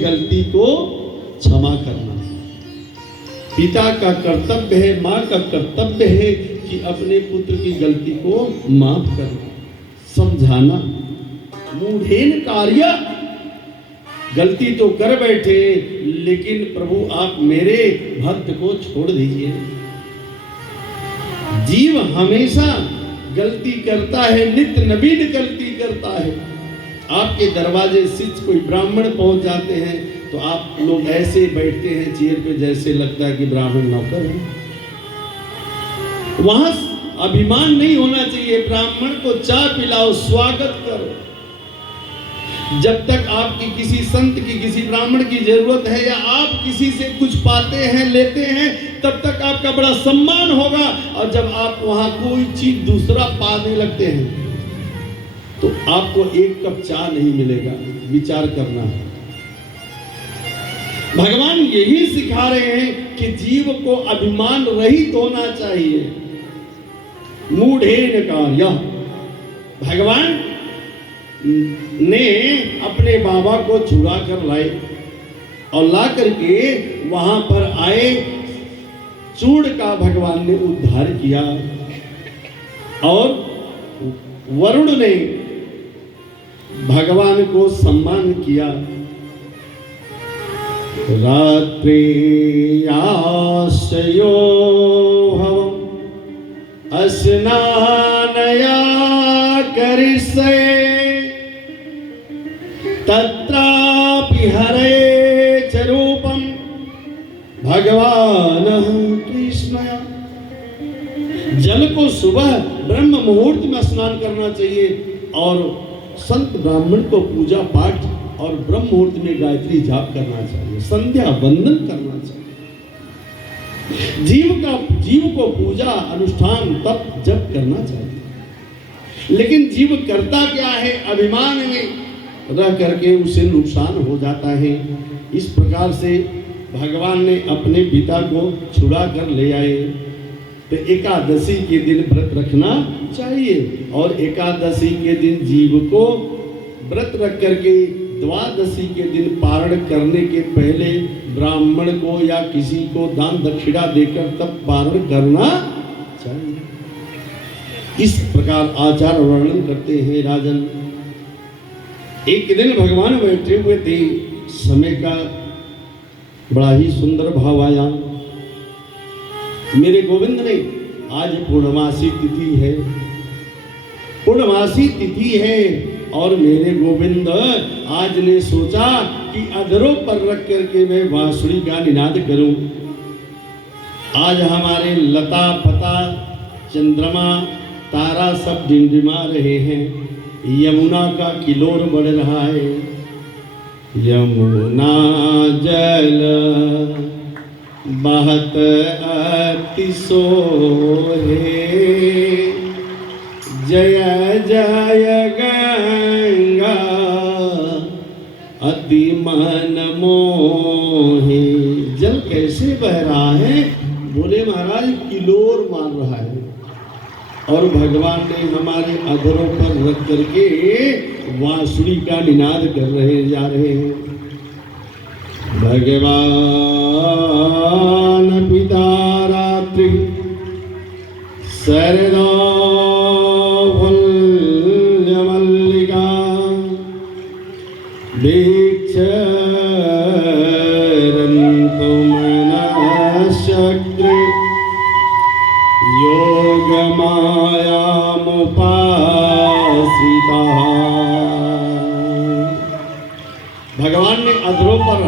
गलती को क्षमा करना। पिता का कर्तव्य है, माँ का कर्तव्य है कि अपने पुत्र की गलती को माफ करना, समझाना। मूढ़ेन कार्य, गलती तो कर बैठे लेकिन प्रभु आप मेरे भक्त को छोड़ दीजिए। जीव हमेशा गलती करता है, नित्य नवीन गलती करता है। आपके दरवाजे से कोई ब्राह्मण पहुंच जाते हैं तो आप लोग ऐसे बैठते हैं चेयर पे जैसे लगता है कि ब्राह्मण नौकर है। वहां अभिमान नहीं होना चाहिए। ब्राह्मण को चाय पिलाओ, स्वागत करो। जब तक आपकी किसी संत की, किसी ब्राह्मण की जरूरत है या आप किसी से कुछ पाते हैं, लेते हैं, तब तक आपका बड़ा सम्मान होगा। और जब आप वहां कोई चीज दूसरा पाने लगते हैं तो आपको एक कप चाय नहीं मिलेगा। विचार करना है। भगवान यही सिखा रहे हैं कि जीव को अभिमान रहित होना चाहिए। मूढ़ेन कार्य, भगवान ने अपने बाबा को चुरा कर लाए और ला करके वहां पर आए। चूड़ का भगवान ने उद्धार किया और वरुण ने भगवान को सम्मान किया। रात्रि आश्रयो भव स्नानया करिष्ये तत्रापि हरे च रूपम भगवान कृष्णया। जल को सुबह ब्रह्म मुहूर्त में स्नान करना चाहिए और संत ब्राह्मण को पूजा पाठ और ब्रह्म मुहूर्त में गायत्री जाप करना चाहिए, संध्या वंदन करना चाहिए। जीव को पूजा अनुष्ठान तप जप करना चाहिए। लेकिन जीव करता क्या है? अभिमान में रह करके उसे नुकसान हो जाता है। इस प्रकार से भगवान ने अपने पिता को छुड़ा कर ले आए। तो एकादशी के दिन व्रत रखना चाहिए और एकादशी के दिन जीव को व्रत रख करके द्वादशी के दिन पारण करने के पहले ब्राह्मण को या किसी को दान दक्षिणा देकर तब पारण करना चाहिए। इस प्रकार आचार वर्णन करते हैं राजन। एक दिन भगवान बैठे हुए थे, समय का बड़ा ही सुंदर भाव आया। मेरे गोविंद ने, आज पूर्णमासी तिथि है, पूर्णमासी तिथि है और मेरे गोविंद आज ने सोचा कि अधरों पर रख करके मैं बांसुरी का निनाद करूं। आज हमारे लता पता चंद्रमा तारा सब डिमडिमा रहे हैं। यमुना का किलोर बढ़ रहा है। यमुना जल बहत अति सोहे, जय जय गंगा अति मन मोहे। जल कैसे बह रहा है? बोले महाराज किलोर मार रहा है और भगवान ने हमारे अधरों पर रख करके बांसुरी का निनाद कर रहे जा रहे हैं। भगवान पिता रात्रि शरदो मल्लिका दीक्षरन्तु मनश्चक्रे योगमायामुपाश्रिता। भगवान ने अधरों पर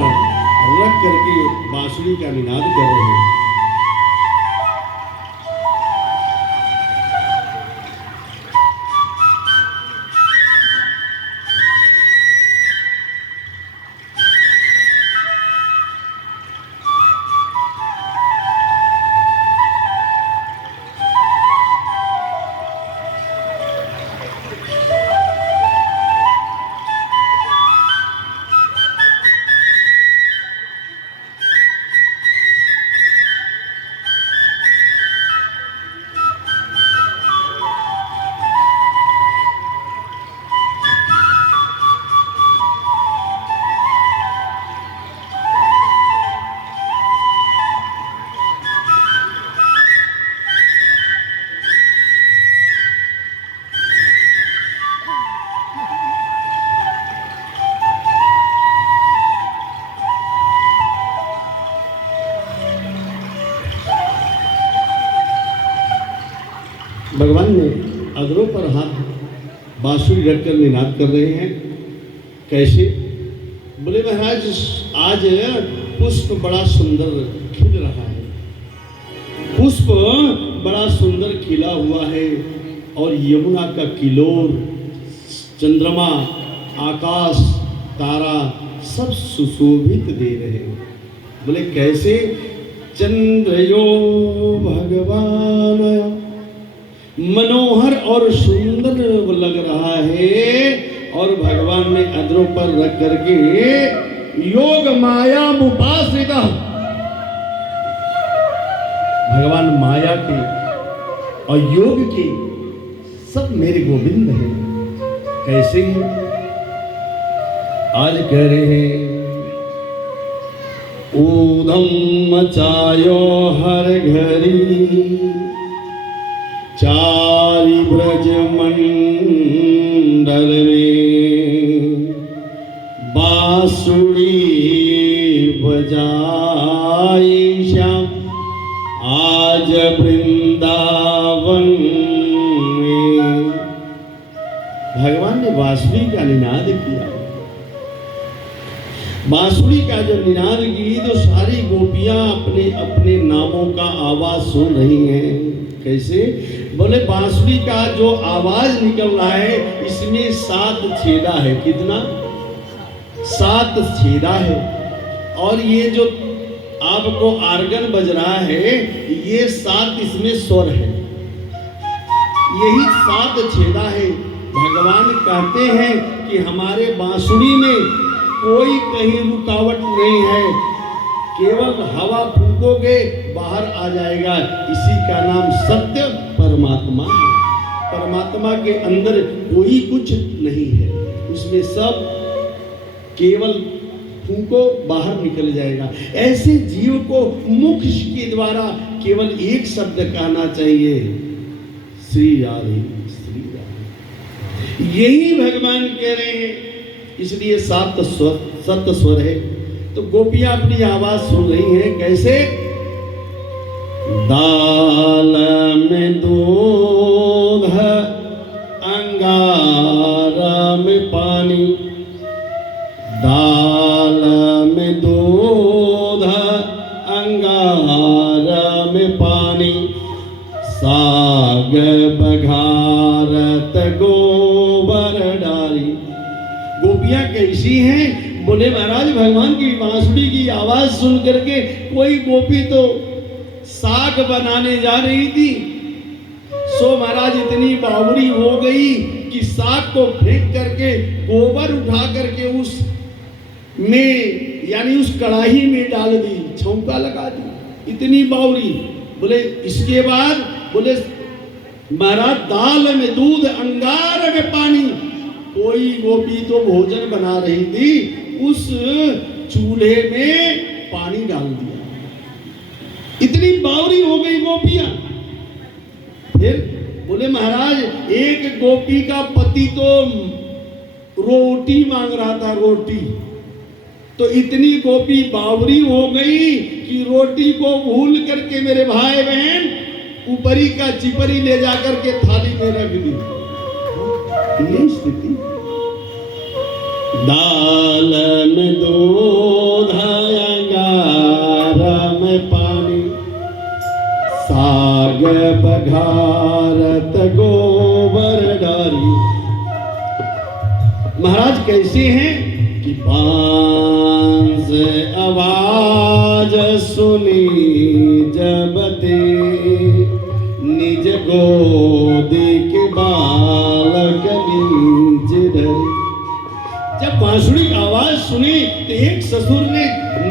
रख करके बांसुरी का निनाद कर रहे हैं। अधरों पर हाथ बांसुरी रखकर निनाद कर रहे हैं। कैसे? बोले महाराज आज पुष्प बड़ा सुंदर खिल रहा है, पुष्प बड़ा सुंदर खिला हुआ है और यमुना का किलोर, चंद्रमा, आकाश, तारा सब सुशोभित दे रहे हैं। बोले कैसे? चंद्रयो भगवान मनोहर और सुंदर लग रहा है और भगवान ने अधरों पर रख करके योग माया मुपाश्रिता, भगवान माया के और योग के सब मेरे गोविंद हैं। कैसे हैं? आज कह रहे हैं ऊधम मचायो हर घड़ी, चारि ब्रज मंडल में बांसुरी बजाई श्याम आज वृंदावन में। भगवान ने बांसुरी का निनाद किया। बांसुरी का जब निनाद की तो सारी गोपियां अपने अपने नामों का आवाज सुन रही हैं। कैसे? बोले बांसुरी का जो आवाज निकल रहा है इसमें 7 छेदा है। कितना? 7 छेदा है। और ये जो आपको आर्गन बज रहा है ये 7 इसमें स्वर है, यही 7 छेदा है। भगवान कहते हैं कि हमारे बांसुरी में कोई कहीं रुकावट नहीं है, केवल हवा फूकोगे बाहर आ जाएगा। इसी का नाम सत्य परमात्मा है। परमात्मा के अंदर कोई कुछ नहीं है, उसमें सब केवल फूको बाहर निकल जाएगा। ऐसे जीव को मुख के द्वारा केवल एक शब्द कहना चाहिए, श्री राधे श्री राधे। यही भगवान कह रहे हैं। इसलिए 7 स्वर है। तो गोपियां अपनी आवाज सुन रही हैं। कैसे? दाल में दूध अंगारा में पानी, दाल में दूध अंगारा में पानी, साग बघारत गोबर डाली। गोपियां कैसी हैं? बोले महाराज भगवान की बांसुरी की आवाज सुन करके कोई गोपी तो साग बनाने जा रही थी, सो महाराज इतनी बावरी हो गई कि साग को फेंक करके गोबर उठा करके उस में यानी उस कढ़ाई में डाल दी, छौंका लगा दी, इतनी बावरी। बोले इसके बाद बोले महाराज दाल में दूध अंगार में पानी, कोई गोपी तो भोजन बना रही थी, उस चूल्हे में पानी डाल दिया, इतनी बावरी हो गई गोपियां। फिर बोले महाराज एक गोपी का पति तो रोटी मांग रहा था, रोटी, तो इतनी गोपी बावरी हो गई कि रोटी को भूल करके मेरे भाई बहन ऊपरी का चिपरी ले जाकर के थाली में रख दी। ये स्थिति। दाल में दूध अंगारा में पानी, साग बघारत गोबर डाली। महाराज कैसे हैं कि बांस आवाज सुनी जब ते निज गोदी के बालक नीच धरे। जब बांसुरी की आवाज सुनी तो एक ससुर ने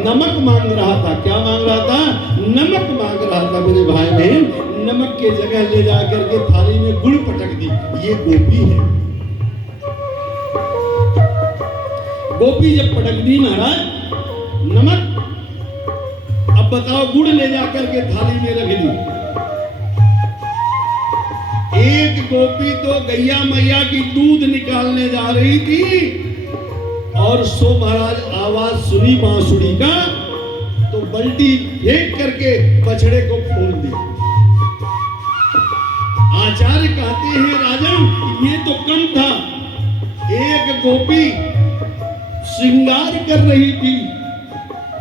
नमक मांग रहा था। क्या मांग रहा था? नमक मांग रहा था। मेरे भाई बहन नमक के जगह ले जाकर के थाली में गुड़ पटक दी। ये गोपी है। गोपी जब पटक दी महाराज नमक, अब बताओ गुड़ ले जाकर के थाली में रख दी। एक गोपी तो गैया मैया की दूध निकालने जा रही थी और सो महाराज आवाज सुनी बांसुरी का तो बल्टी फेंक करके बछड़े को खोल दी। आचार्य कहते हैं राजन ये तो कम था, एक गोपी श्रृंगार कर रही थी।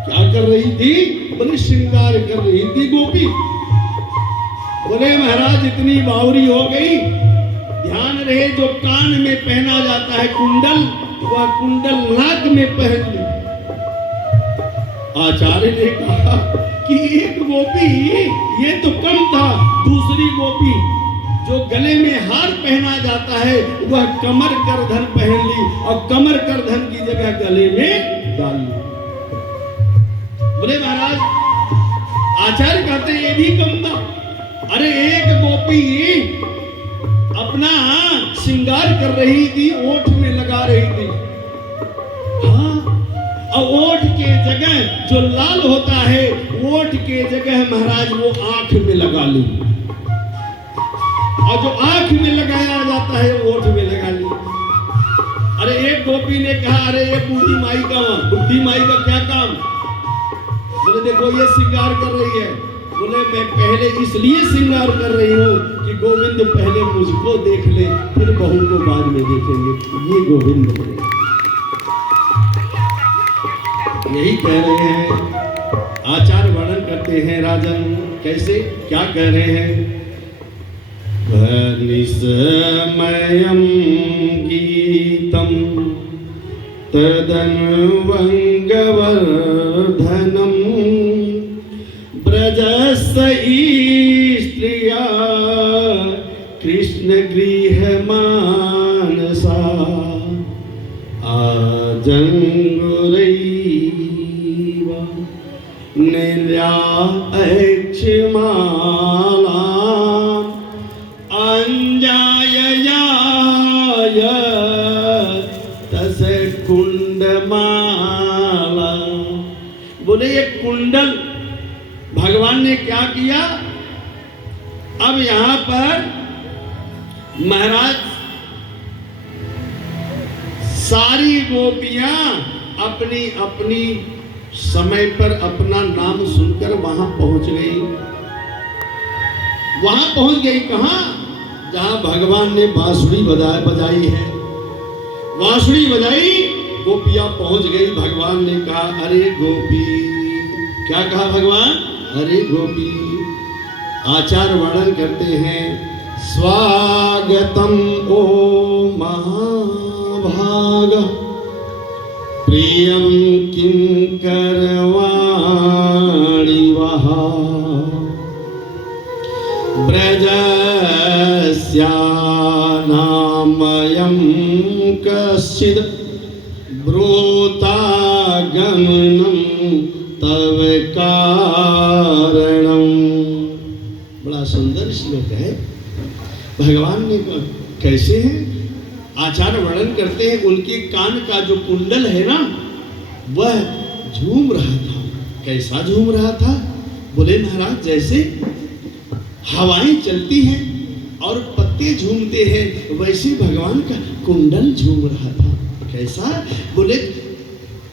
क्या कर रही थी? बोले श्रृंगार कर रही थी गोपी। बोले महाराज इतनी बावरी हो गई, ध्यान रहे जो कान में पहना जाता है कुंडल, वह कुंडल नाक में पहन ली। आचार्य ने कहा कि एक गोपी ये तो कम था, दूसरी गोपी जो गले में हार पहना जाता है वह कमर करधन पहन ली और कमर करधन की जगह गले में डाल ली। बोले महाराज आचार्य कहते ये भी कम था। अरे एक गोपी अपना श्रृंगार कर रही थी, ओठ में लगा रही थी। हाँ, और ओठ के जगह जो लाल होता है, ओठ के जगह महाराज वो आंख में लगा ली, और जो आंख में लगाया जाता है ओठ में लगा ली। अरे एक गोपी ने कहा अरे ये बूढ़ी माई का क्या काम? बोले देखो ये श्रृंगार कर रही है। बोले मैं पहले इसलिए श्रृंगार कर रही हूँ कि गोविंद पहले मुझको देख ले, फिर बहू को बाद में देखेंगे। ये गोविंद है, यही कह रहे हैं। आचार्य वर्णन करते हैं राजन, कैसे क्या कह रहे हैं? निसमयं गीतं तदन्वङ्गवर्धनं ब्रजस्य स्त्रिया कृष्णगृहमानसा आजङ्गुरैव निल्याक्षमाला अंजाययाय तसे कुंडमाला। बोले ये कुंडल भगवान ने क्या किया? अब यहां पर महाराज सारी गोपियां अपनी अपनी समय पर अपना नाम सुनकर वहां पहुंच गई। वहां पहुंच गई कहां? जहां भगवान ने बांसुरी बजाई है, बांसुरी बजाई, गोपियां पहुंच गई। भगवान ने कहा अरे गोपी, क्या कहा भगवान? अरे गोपी। आचार्य वर्णन करते हैं स्वागतम ओ महाभाग प्रियम किं करवाणि वहा ब्रजस्यानामयं कश्चिद् ब्रूतागमनं तव कारणं। बड़ा सुंदर श्लोक है। भगवान ने कैसे हैं? आचार्य वर्णन करते हैं उनके कान का जो कुंडल है ना, वह झूम रहा था। कैसा झूम रहा था? बोले महाराज जैसे हवाएं चलती हैं और पत्ते झूमते हैं, वैसे भगवान का कुंडल झूम रहा था। कैसा? बोले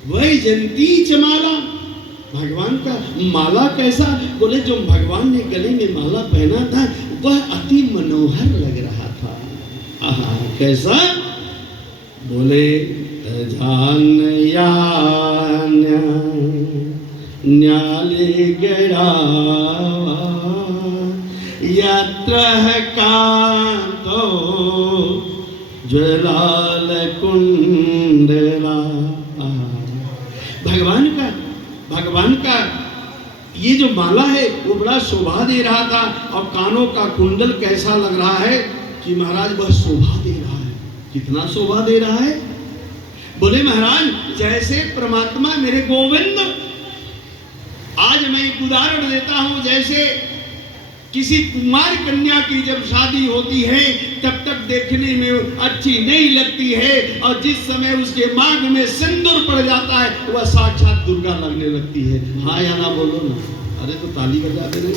वैजयंती चमाला, भगवान का माला कैसा? बोले जो भगवान ने गले में माला पहना था वह अति मनोहर लग रहा था। आहा, कैसा? बोले न्याले गड़ा यत्र कांतो ज्वलाल कुंडला। भगवान का ये जो माला है वो बड़ा शोभा दे रहा था, और कानों का कुंडल कैसा लग रहा है कि महाराज वह शोभा दे रहा है। कितना शोभा दे रहा है? बोले महाराज जैसे परमात्मा मेरे गोविंद, आज मैं एक उदाहरण देता हूं, जैसे किसी कुमार कन्या की जब शादी होती है तब तक देखने में अच्छी नहीं लगती है, और जिस समय उसके मांग में सिंदूर पड़ जाता है वह साक्षात दुर्गा लगने लगती है। हाँ या ना बोलो ना? अरे तो ताली बजा दे रहे।